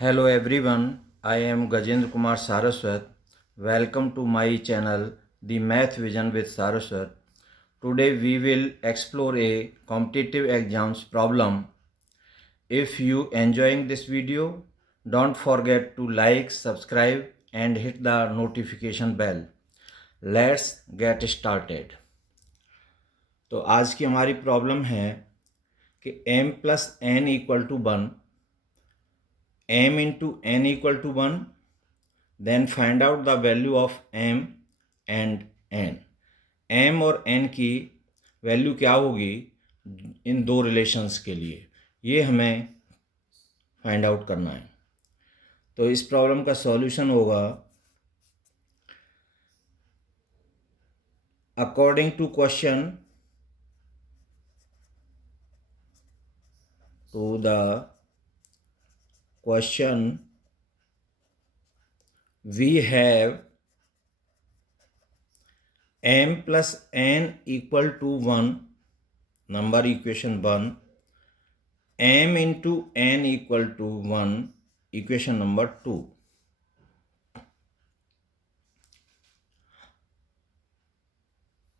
Hello everyone, I am Gajendra Kumar Saraswat. Welcome to my channel, The Math Vision with Saraswat. Today we will explore a competitive exams problem. If you enjoying this video, don't forget to like, subscribe and hit the notification bell. Let's get started. तो आज की हमारी problem है कि m plus n equal to 1, m into n equal to 1, then find out the value of m and n. m और n की value क्या होगी इन दो रिलेशंस के लिए, ये हमें फाइंड आउट करना है। तो इस प्रॉब्लम का सॉल्यूशन होगा according to question, to the question we have m plus n equal to 1, number equation 1, m into n equal to 1, equation number 2.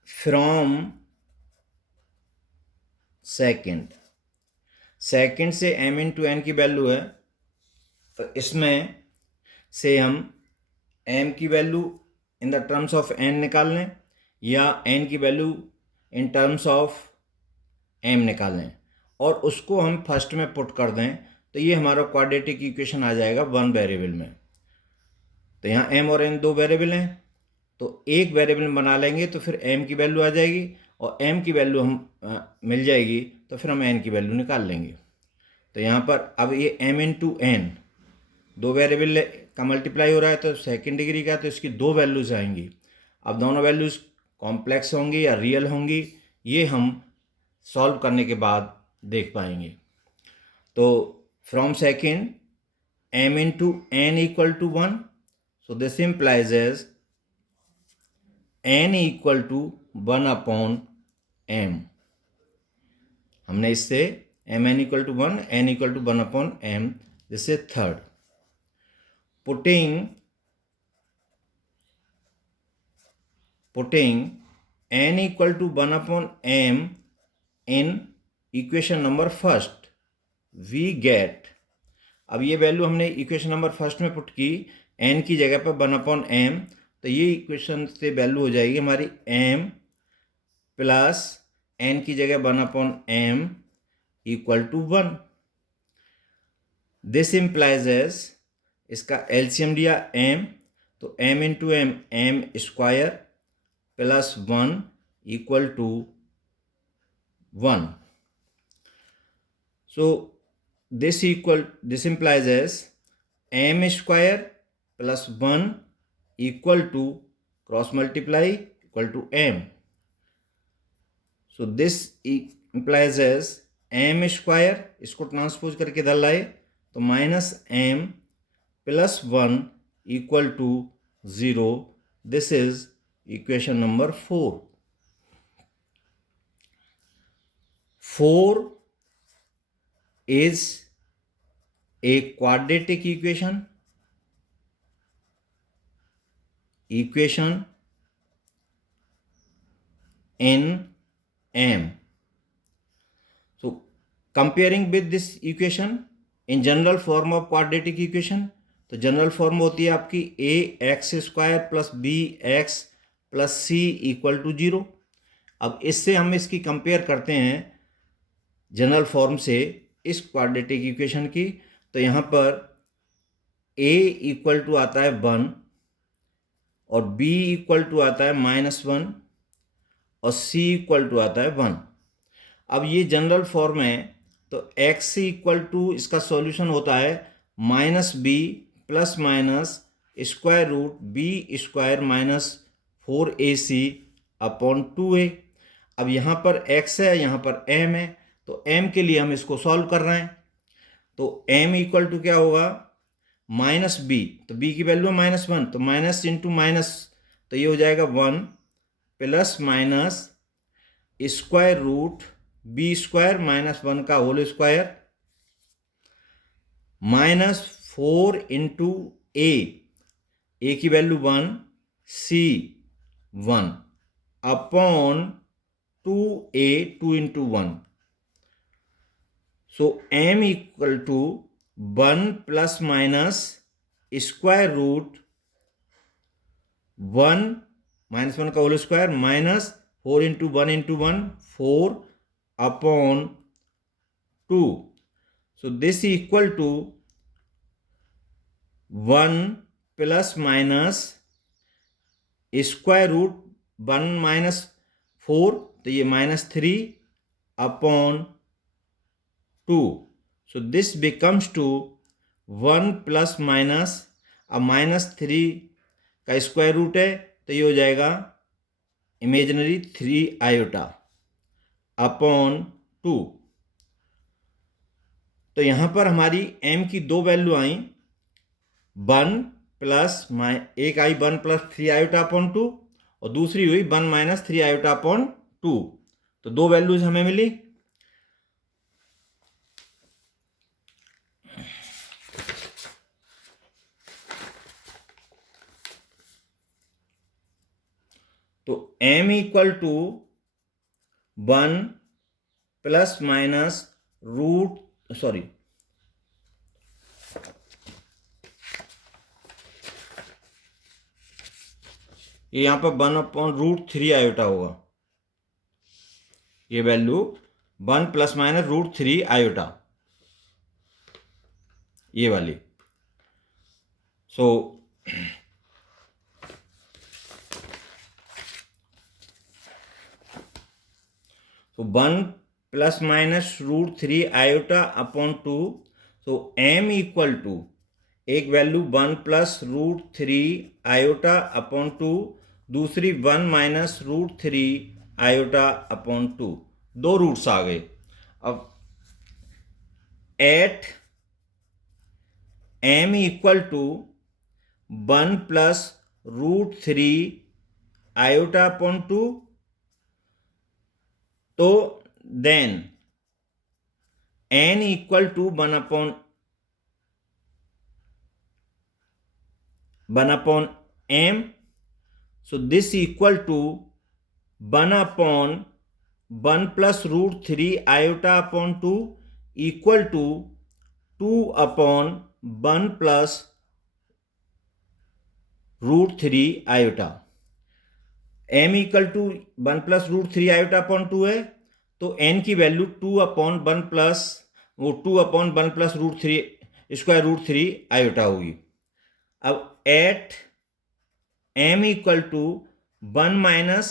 From second से m इंटू एन की value है, तो इसमें से हम m की value in the terms of n निकाल लें या n की value in terms of m निकाल लें और उसको हम फर्स्ट में पुट कर दें, तो ये हमारा क्वाड्रेटिक इक्वेशन आ जाएगा वन वेरिएबल में। तो यहाँ m और n दो वेरिएबल हैं, तो एक वेरिएबल में बना लेंगे तो फिर m की वैल्यू आ जाएगी और m की वैल्यू हम मिल जाएगी, तो फिर हम n की वैल्यू निकाल लेंगे। तो यहाँ पर अब ये m इंटू एन दो वेरिएबल का मल्टीप्लाई हो रहा है, तो सेकंड डिग्री का, तो इसकी दो वैल्यूज़ आएंगी। अब दोनों वैल्यूज़ कॉम्प्लेक्स होंगी या रियल होंगी, ये हम सॉल्व करने के बाद देख पाएंगे। तो from second m into N equal to 1, so this implies as n equal to 1 upon m। हमने इससे m n equal to 1, n equal to 1 upon m, this is third. Putting n equal to 1 upon m in equation number first, we get, अब ये value हमने equation number first में put की n की जगह पर 1 अपॉन m, तो ये इक्वेशन से वैल्यू हो जाएगी हमारी m प्लस n की जगह 1 upon m equal to 1। This implies as, इसका एलसीएम लिया m, तो m into M M square plus 1 equal to 1। So this implies as m square plus 1 equal to cross multiply equal to m। So this implies as m square, इसको transpose करके इधर लाए तो minus m plus 1 equal to 0। This is equation number 4। 4 is a quadratic equation in m. So comparing with this equation in general form of quadratic equation, तो general form होती है आपकी a x square plus B X plus C equal to 0। अब इससे हम इसकी compare करते हैं जनरल फॉर्म से इस क्वाड्रेटिक इक्वेशन की, तो यहाँ पर a इक्वल टू आता है 1 और b इक्वल टू आता है -1 और c इक्वल टू आता है 1। अब ये जनरल फॉर्म है, तो x इक्वल टू इसका सॉल्यूशन होता है -b plus minus square root b square minus 4ac upon 2a। अब यहाँ पर x है, यहाँ पर m है, तो m के लिए हम इसको सॉल्व कर रहे हैं, तो m इक्वल टू क्या होगा -b, तो b की वैल्यू -1, तो माइनस इंटू माइनस, तो ये हो जाएगा 1 plus minus square root b square minus 1 का whole square minus 4 into A की value 1, C 1 upon 2a 2 into 1. So m equal to 1 plus minus square root 1 minus 1 का whole square minus 4 into 1 into 1 4 upon 2. So this equal to 1 plus minus square root 1 minus 4, तो ये minus 3 upon 2. So this becomes to 1 plus minus, अब minus 3 का square root है तो ये हो जाएगा इमेजिनरी 3 आयोटा अपॉन 2. तो यहाँ पर हमारी m की दो वैल्यू आई, 1 प्लस एक आई 1 प्लस 3 आयोटा अपॉन 2 और दूसरी हुई 1 माइनस 3 आयोटा अपॉन 2. तो दो वैल्यूज हमें मिली. तो m equal to 1 plus minus root sorry ये यहाँ पर 1 अपॉन रूट 3 आयोटा होगा. ये value 1 plus minus root 3 iota, ये वाली. सो तो 1 plus minus root 3 iota upon 2. So m equal to एक value 1 plus root 3 iota upon 2, दूसरी 1 माइनस रूट 3 आयोटा अपॉन 2. दो रूट्स आ गए. अब at m equal to 1 plus root 3 iota upon 2, तो then n equal to 1 upon m. So this equal to 1 upon 1 plus root 3 iota upon 2 equal to 2 upon 1 plus root 3 iota. m equal to 1 plus root 3 iota upon 2 है, तो n की value 2 upon 1 plus 1 plus root 3 square root 3 iota होगी. अब at m equal to 1 minus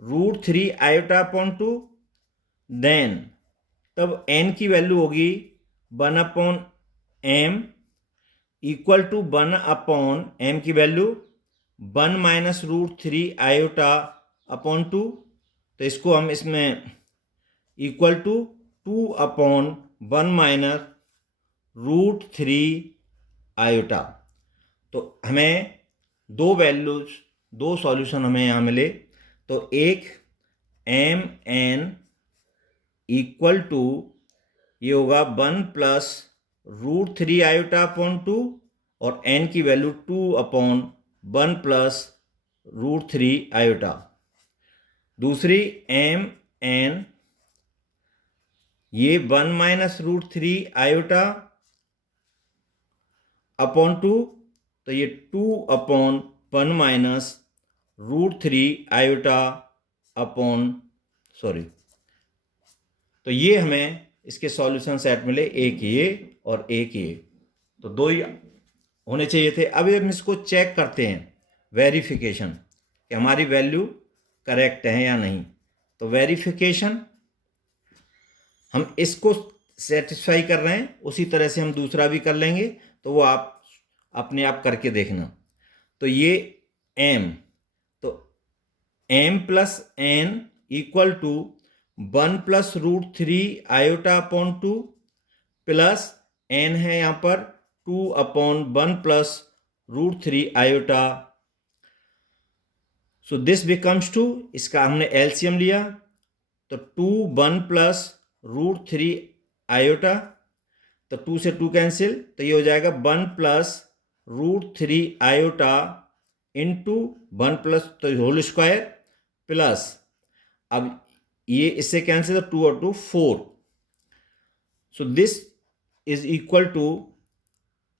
root 3 iota upon 2, then तब n की value होगी 1 upon m equal to 1 upon m की value 1 minus root 3 iota upon 2. तो इसको हम इसमें equal to 2 upon 1 minus root 3 iota. तो हमें दो वैल्यूज, दो सॉल्यूशन हमें यहाँ मिले. तो एक mn इक्वल टू ये होगा 1 प्लस रूट 3 आयोटा अपॉन 2 और n की value 2 upon 1 plus root 3 iota. दूसरी mn ये 1 माइनस रूट 3 आयोटा अपॉन 2, तो ये 2 upon 1 minus root 3 iota upon तो ये हमें इसके सॉल्यूशन सेट मिले, एक ये और एक ये. तो दो ही होने चाहिए थे. अभी हम इसको चेक करते हैं, वेरिफिकेशन, कि हमारी वैल्यू करेक्ट है या नहीं. तो वेरिफिकेशन, हम इसको सेटिस्फाई कर रहे हैं, उसी तरह से हम दूसरा भी कर लेंगे. तो वो आप अपने आप करके देखना. तो ये m, तो m plus n equal to 1 plus root 3 iota upon 2 plus n है यहाँ पर 2 upon 1 plus root 3 iota. So this becomes to, इसका हमने एलसीएम लिया तो 2 1 प्लस रूट 3 आयोटा. तो 2 से 2 कैंसिल, तो ये हो जाएगा 1 प्लस √3 आयोटा इंटू 1 प्लस तो होल स्क्वायर प्लस, अब ये इससे कैंसिल, तो 2 और 2 4, so this is equal to,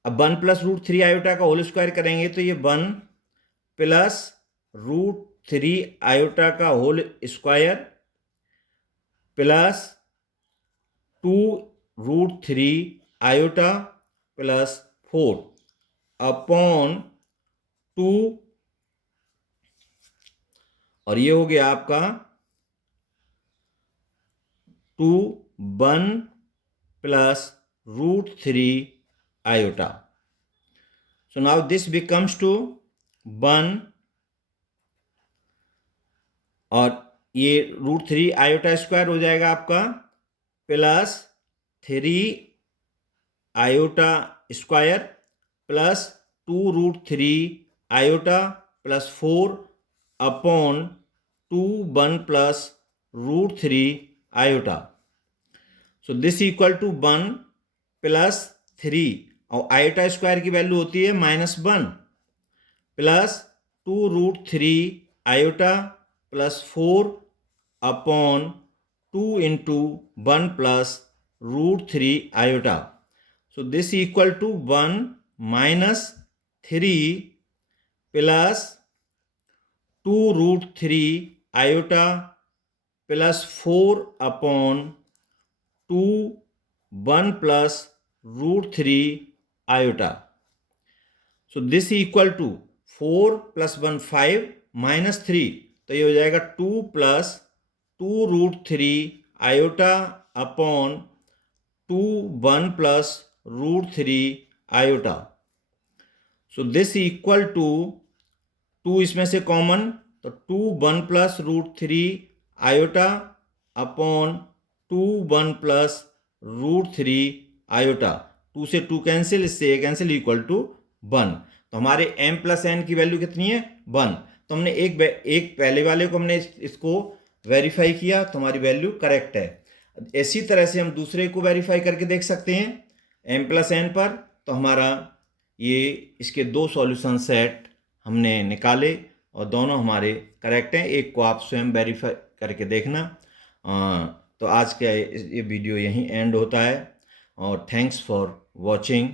अब 1 प्लस √3 आयोटा का होल स्क्वायर करेंगे तो ये 1 प्लस √3 आयोटा का whole square plus 2 √3 iota plus 4 upon 2, और ये हो गया आपका 2 1 plus √3 iota. So now this becomes to 1, और ये √3 आयोटा स्क्वायर हो जाएगा आपका plus 3 iota square plus 2 √3 iota plus 4 upon 2 1 plus √3 iota. So this equal to 1 plus 3, और आयोटा स्क्वायर की वैल्यू होती है -1 plus 2 √3 iota plus 4 upon 2 into 1 plus √3 iota. So this equal to 1 minus 3 plus 2 √3 iota plus 4 upon 2 1 plus √3 iota. So this equal to 4 plus 1 5 minus 3, तो ये हो जाएगा 2 plus 2 √3 iota upon 2 1 plus √3 iota. So this equal to 2 इसमें से common, तो 2 1 plus √3 iota upon 2 1 plus √3 iota. 2 से 2 cancel, इससे ये कैंसिल, इक्वल टू 1. तो हमारे m प्लस n की वैल्यू कितनी है 1. तो हमने एक पहले वाले को हमने इसको वेरीफाई किया तो हमारी वैल्यू करेक्ट है. इसी तरह से हम दूसरे को वेरीफाई करके देख सकते हैं m प्लस n पर. तो हमारा ये इसके 2 सॉल्यूशन सेट हमने निकाले और दोनों हमारे करेक्ट हैं. एक को आप स्वयं वेरीफाई करके देखना. तो आज का ये वीडियो यहीं एंड होता है, और थैंक्स फॉर वॉचिंग.